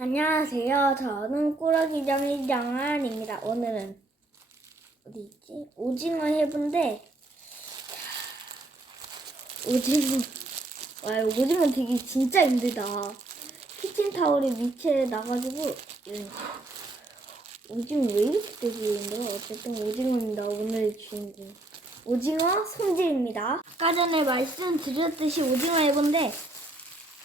안녕하세요. 저는 꾸러기 정이 정한입니다. 오늘은 어디 있지? 오징어 해본데 오징어 와 오징어 되게 진짜 힘들다. 키친 타올이 밑에 나가지고 이런 오징어 왜 이렇게 되게 힘들어? 어쨌든 오징어입니다. 오늘 주인공 오징어 손질입니다. 아까 전에 말씀드렸듯이 오징어 해본데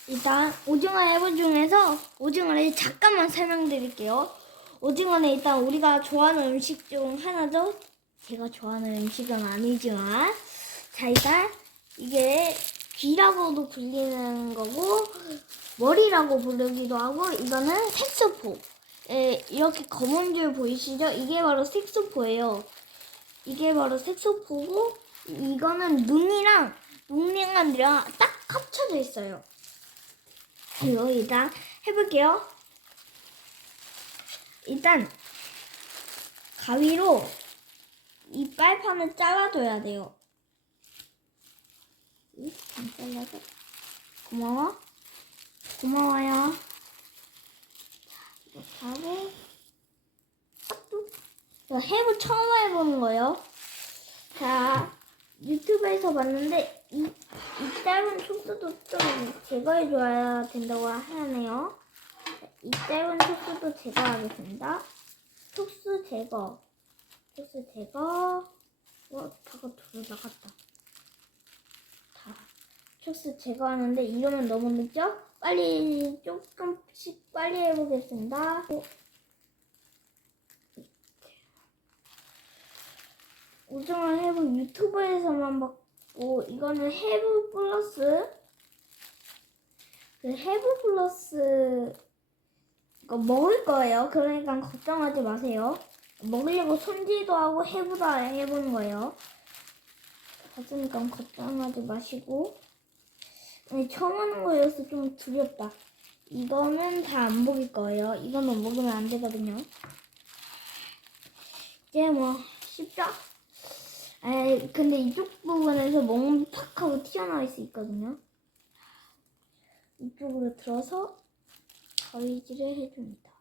일단 오징어 해본 중에서 오징어를 잠깐만 설명드릴게요. 오징어는 일단 우리가 좋아하는 음식 중 하나죠. 제가 좋아하는 음식은 아니지만 자 일단 이게 귀라고도 불리는 거고 머리라고 부르기도 하고 이거는 색소포. 예, 이렇게 검은 줄 보이시죠? 이게 바로 색소포예요. 이게 바로 색소포고 이거는 눈이랑 눈이랑 딱 합쳐져 있어요. 이거 일단 해볼게요. 일단 가위로 이 빨판을 잘라줘야 돼요. 이, 안 잘라서 고마워. 고마워요. 자, 이렇게 하고. 이거 해부 처음 해보는 거예요. 자, 유튜브에서 봤는데 이, 이 짧은 촉수도 좀 제거해줘야 된다고 하네요. 이 짧은 촉수도 제거하겠습니다. 촉수 제거. 촉수 제거. 어, 다가 둘 나갔다. 다. 촉수 제거하는데 이러면 너무 늦죠? 빨리 조금씩 빨리 해보겠습니다. 어. 오징어 해부 유튜브에서만 봤고 이거는 해부 플러스 그 해부 플러스 이거 먹을 거예요. 그러니까 걱정하지 마세요. 먹으려고 손질도 하고 해부도 해보는 거예요. 봤으니까 걱정하지 마시고 처음 하는 거여서 좀 두렵다. 이거는 다 안 먹을 거예요. 이거는 먹으면 안 되거든요. 이제 뭐 쉽죠? 에이, 근데 이쪽 부분에서 멍팍 하고 튀어나올 수 있거든요. 이쪽으로 들어서 가위질을 해줍니다.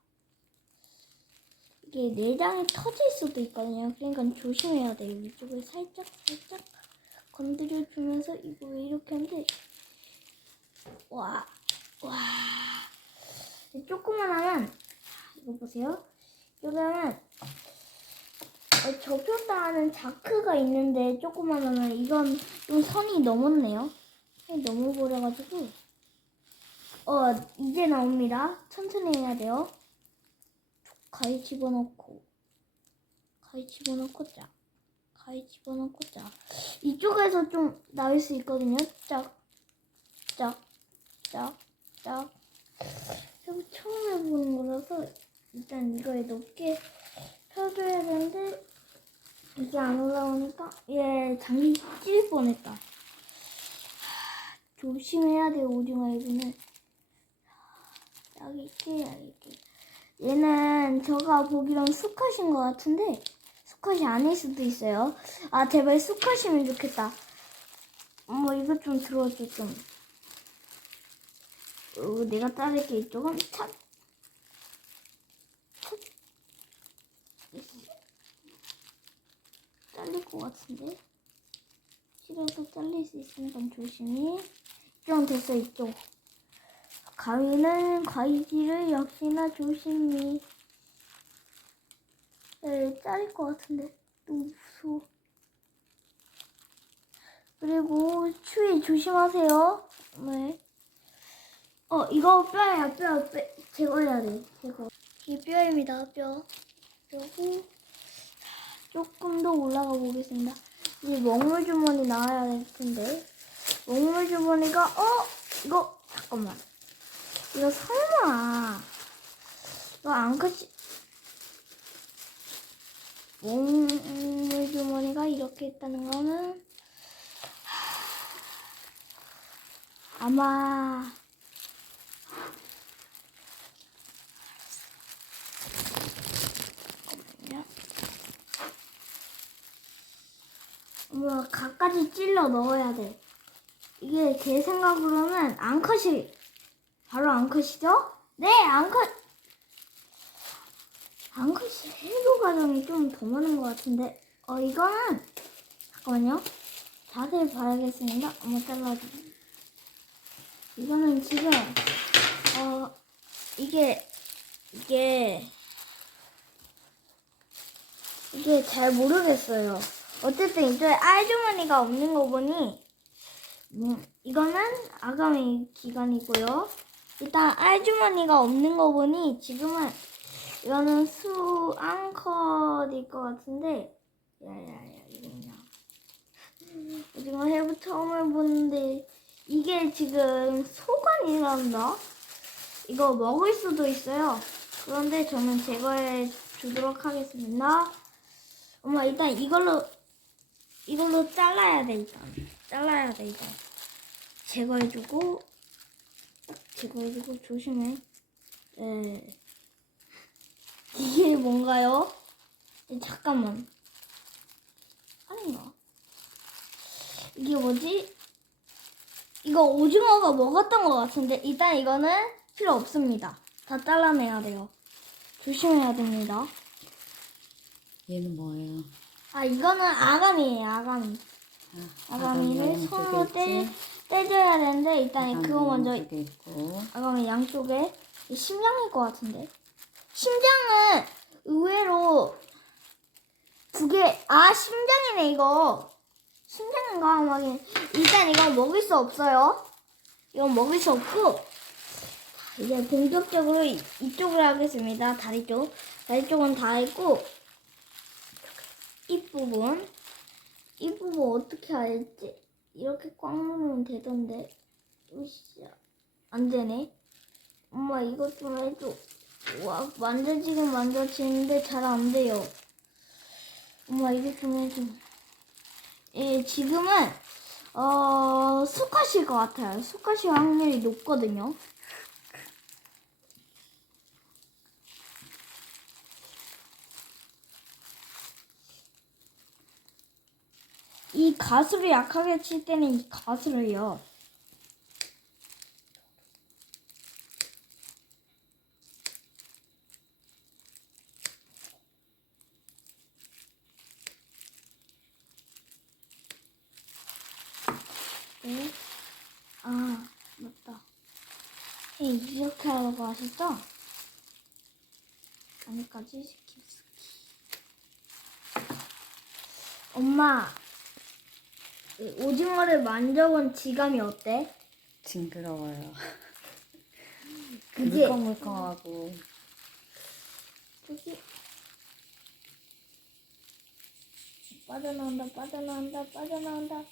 이게 내장이 터질 수도 있거든요. 그러니까 조심해야 돼요. 이쪽을 살짝 살짝 건드려 주면서 이거 왜 이렇게 하는데 와, 와. 조금만 하면 이거 보세요. 여기 하면 어, 접혔다는 자크가 있는데 조금만 하면 이건 좀 선이 넘었네요. 선이 넘어버려가지고 어 이제 나옵니다. 천천히 해야 돼요. 가위 집어넣고 가위 집어넣고 짝 가위 집어넣고 짝 이쪽에서 좀 나올 수 있거든요. 짝짝짝짝 이거 처음 해보는 거라서 일단 이거에 높게 펴줘야 되는데 이게 안 올라오니까 얘 장기 찔 뻔했다. 하, 조심해야 돼요 오징어 애기는. 여기 있게 여기 있게. 얘는 제가 보기론 수컷인 것 같은데 수컷이 아닐 수도 있어요. 아 제발 수컷이면 좋겠다. 뭐 이것 좀 들어줘 좀. 어, 내가 자를게 이쪽은 참. 잘릴 것 같은데? 실어서 잘릴 수 있으니까 조심히. 이쪽 됐어, 이쪽. 가위는 가위질을 역시나 조심히. 네, 잘릴 것 같은데. 너무 무서워. 그리고 추위 조심하세요. 네. 어, 이거 뼈야, 뼈, 뼈. 제거해야 돼, 제거. 이게 뼈입니다, 뼈. 그리고 조금 더 올라가 보겠습니다. 이 먹물 주머니 나와야 될 텐데. 먹물 주머니가, 어? 이거, 잠깐만. 이거 설마. 이거 안 크지? 먹물 주머니가 이렇게 있다는 거는, 아마, 잠깐만요. 뭐 각까지 찔러 넣어야 돼. 이게 제 생각으로는 앙컷이 바로 앙컷이죠? 네, 앙컷! 한글씨 해도 과정이 좀 더 많은 것 같은데. 어 이거는 잠깐만요. 자세히 봐야겠습니다. 어머 잘라줘 이거는 지금 어 이게 이게 이게 잘 모르겠어요 어쨌든 이제 알주머니가 없는 거 보니 음, 이거는 아가미 기간이고요. 일단 알주머니가 없는 거 보니 지금은 이거는 수 앙컷일 것 같은데 야야야 이거 뭐냐. 오징어 해부 처음 보는데 이게 지금 소관이란다? 이거 먹을 수도 있어요. 그런데 저는 제거해 주도록 하겠습니다. 엄마 일단 이걸로 이걸로 잘라야 돼 일단 잘라야 돼 일단 제거해주고 딱 제거해주고 조심해 네. 이게 뭔가요? 네, 잠깐만. 아닌가? 이게 뭐지? 이거 오징어가 먹었던 것 같은데 일단 이거는 필요 없습니다. 다 잘라내야 돼요. 조심해야 됩니다. 얘는 뭐예요? 아 이거는 아가미예요. 아가미. 아, 아가미를 아가미 손으로 떼, 있지? 떼줘야 되는데 일단 그거 먼저 아가미 양쪽에 이 심장일 것 같은데? 심장은 의외로 두 개 아 심장이네 이거. 심장인가? 아마 일단 이건 먹을 수 없어요. 이건 먹을 수 없고. 자, 이제 본격적으로 이- 이쪽을 하겠습니다. 다리 쪽. 다리 쪽은 다 했고 입 부분 입 부분 어떻게 할지 이렇게 꽉 누르면 되던데 으쌰 안 되네 엄마 이것 좀 해줘. 와 만져지긴 만져지는데 잘 안 돼요. 엄마 이것 좀 해줘. 예 지금은 어 수컷일 것 같아요. 수컷일 확률이 높거든요. 이 가수를 약하게 칠 때는 이 가수를요. 네. 아, 맞다. 에 이렇게 하라고 하셨죠? 안에까지 스킵 스킵. 엄마, 이 오징어를 만져본 지감이 어때? 징그러워요. 그게- 물컹물컹하고. 저기. 빠져나온다 빠져나온다 빠져나온다.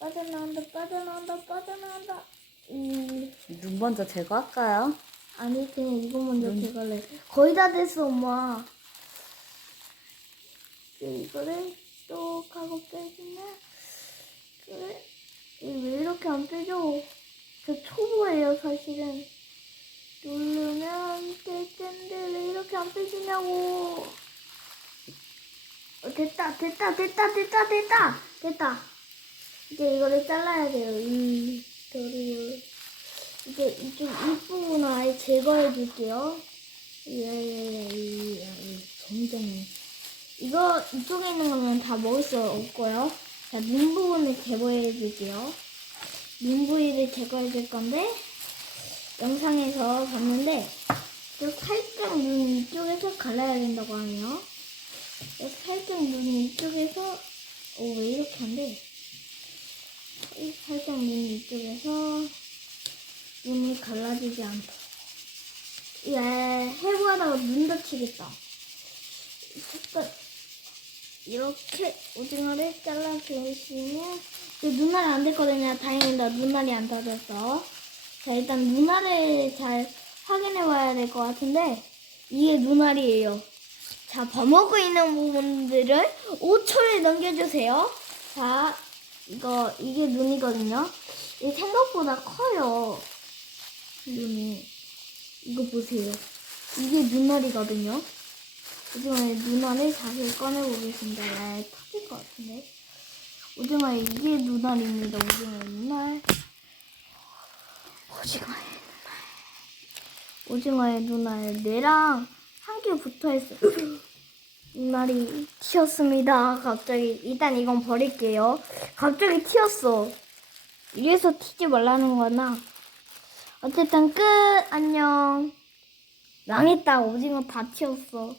빠져나온다 빠져나온다 빠져나온다. 음 눈 먼저 제거할까요? 아니 그냥 이거 먼저 눈- 제거할래. 거의 다 됐어 엄마. 이거를 또 하고 빼주면 이렇게 안 빼줘 저 초보예요 사실은. 누르면 될 텐데 왜 이렇게 안 빼주냐고. 어, 됐다 됐다 됐다 됐다 됐다 됐다. 이제 이거를 잘라야 돼요 이 도리를. 이제 이쪽 윗부분을 아예 제거해 줄게요. 예예예 점점 이거 이쪽에 있는 거는 다 먹을 수 없고요. 자 눈 부분을 제거해 줄게요 눈 부위를 제거해 줄 건데 영상에서 봤는데 저 살짝 눈 이쪽에서 갈라야 된다고 하네요 저 살짝 눈 이쪽에서 어왜 이렇게? 이 살짝 눈 이쪽에서 눈이 갈라지지 않다. 예, 해부하다가 눈 다치겠다. 잠깐 이렇게 오징어를 잘라 주시면 그 눈알이 안 됐거든요. 다행이다. 눈알이 안 닫았어. 자, 일단 눈알을 잘 확인해 봐야 될 것 같은데 이게 눈알이에요. 자, 버먹고 있는 부분들을 5초를 넘겨주세요. 자, 이거, 이게 눈이거든요. 이게 생각보다 커요. 눈이. 이거 보세요. 이게 눈알이거든요. 오징어의 눈알을 자세히 꺼내보겠습니다. 야, 터질 것 같은데. 오징어의 이게 눈알입니다. 오징어의 눈알. 오징어의 눈알. 오징어의 눈알. 뇌랑 한 개 붙어 있어. 이말이 튀었습니다. 갑자기 일단 이건 버릴게요. 갑자기 튀었어. 이래서 튀지 말라는 거나. 어쨌든 끝. 안녕. 망했다. 오징어 다 튀었어.